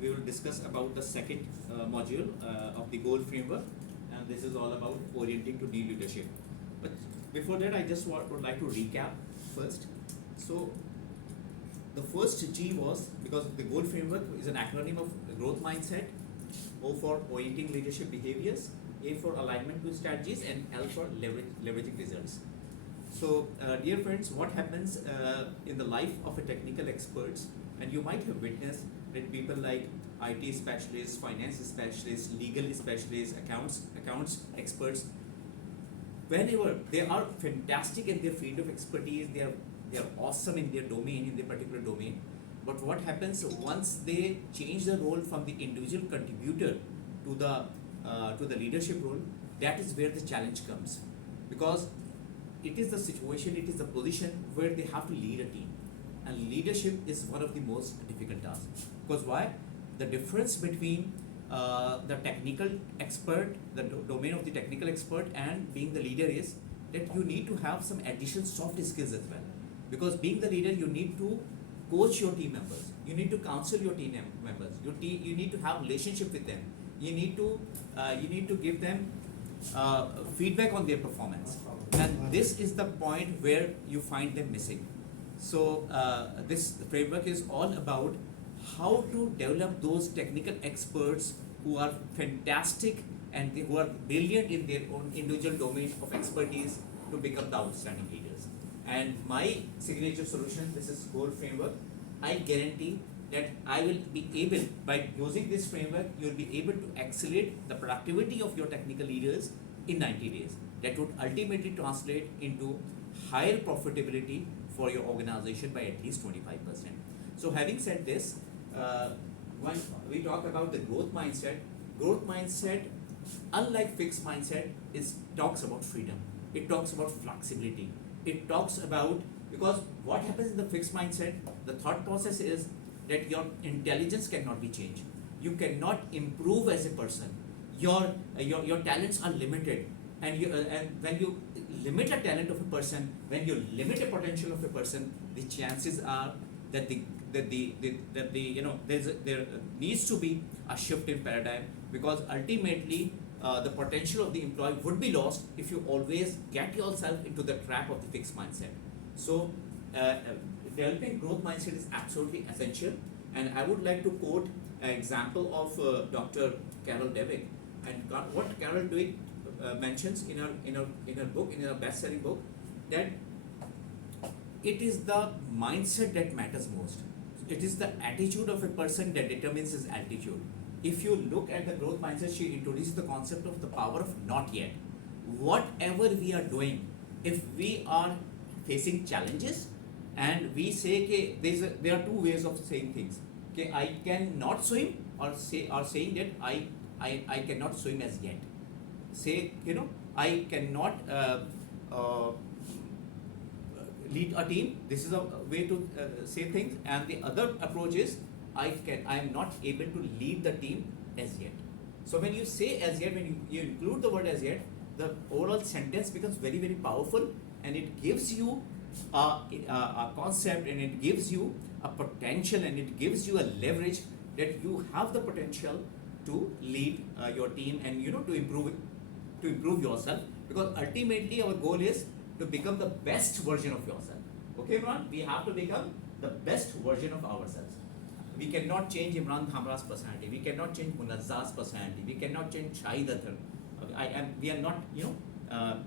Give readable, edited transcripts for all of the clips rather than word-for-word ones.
we will discuss about the second module of the goal framework, and this is all about orienting to new leadership. But before that, I just would like to recap first. So the first G was, because the goal framework is an acronym of growth mindset, O for orienting leadership behaviors, A for alignment to strategies, and L for leveraging results. So, dear friends, what happens in the life of a technical experts, and you might have witnessed that people like IT specialists, finance specialists, legal specialists, accounts experts, whenever they are fantastic in their field of expertise, they are awesome in their domain, in their particular domain. But what happens once they change the role from the individual contributor to the leadership role? That is where the challenge comes, because it is the situation, it is the position where they have to lead a team, and leadership is one of the most difficult tasks. Because why? The difference between the technical expert, the domain of the technical expert, and being the leader is that you need to have some additional soft skills as well. Because being the leader, you need to coach your team members, you need to counsel your team members, you need to have relationship with them, you need to give them feedback on their performance, and this is the point where you find them missing. So this framework is all about how to develop those technical experts who are fantastic and who are brilliant in their own individual domain of expertise to become the outstanding leaders. And my signature solution, this is goal framework. I guarantee that I will be able, by using this framework, you will be able to accelerate the productivity of your technical leaders in 90 days. That would ultimately translate into higher profitability for your organization by at least 25%. So having said this, when we talk about the growth mindset, unlike fixed mindset, talks about freedom. It talks about flexibility. It talks about, because what happens in the fixed mindset, the thought process is that your intelligence cannot be changed. You cannot improve as a person. Your talents are limited, and when you limit a talent of a person, when you limit a potential of a person, the chances are that there needs to be a shift in paradigm, because ultimately the potential of the employee would be lost if you always get yourself into the trap of the fixed mindset. So developing growth mindset is absolutely essential, and I would like to quote an example of Dr. Carol Dweck, and what Carol Dweck mentions in her book, in her best-selling book, that it is the mindset that matters most. It is the attitude of a person that determines his altitude. If you look at the growth mindset, she introduces the concept of the power of not yet. Whatever we are doing, if we are facing challenges and we say, okay, there are two ways of saying things. Okay, I cannot swim, or saying that I cannot swim as yet. Say, I cannot lead a team. This is a way to say things. And the other approach is, I am not able to lead the team as yet. So when you say as yet, when you include the word as yet, the overall sentence becomes very, very powerful, and it gives you a concept, and it gives you a potential, and it gives you a leverage that you have the potential to lead your team, and to improve yourself, because ultimately our goal is to become the best version of yourself. Okay, Imran, we have to become the best version of ourselves. We cannot change Imran Dhamra's personality. We cannot change Munazza's personality. We cannot change Shahid Athar. We are not,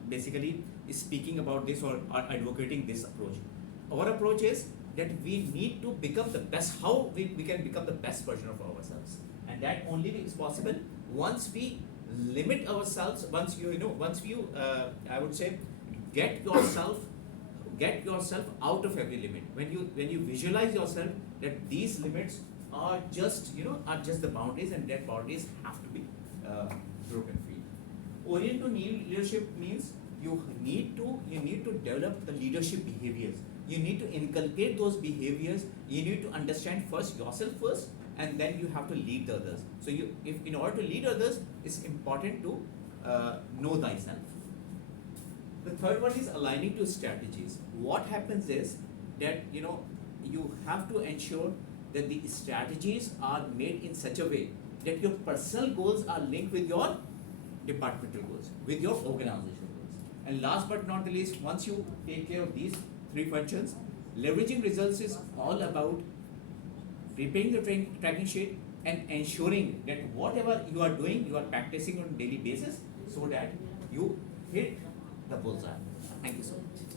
basically speaking about this or advocating this approach. Our approach is that we need to become the best. How we can become the best version of ourselves, and that only is possible once we limit ourselves. Once you I would say, get yourself out of every limit. When you visualize yourself that these limits are just the boundaries, and that boundaries have to be broken free. Orient to new leadership means you need to develop the leadership behaviors. You need to inculcate those behaviors. You need to understand yourself first, and then you have to lead the others. So if in order to lead others, it's important to know thyself. The third one is aligning to strategies. What happens is that you have to ensure that the strategies are made in such a way that your personal goals are linked with your departmental goals, with your organizational goals. And last but not the least, once you take care of these three functions, leveraging results is all about preparing the tracking sheet and ensuring that whatever you are doing, you are practicing on a daily basis so that you hit the bullseye. Thank you so much.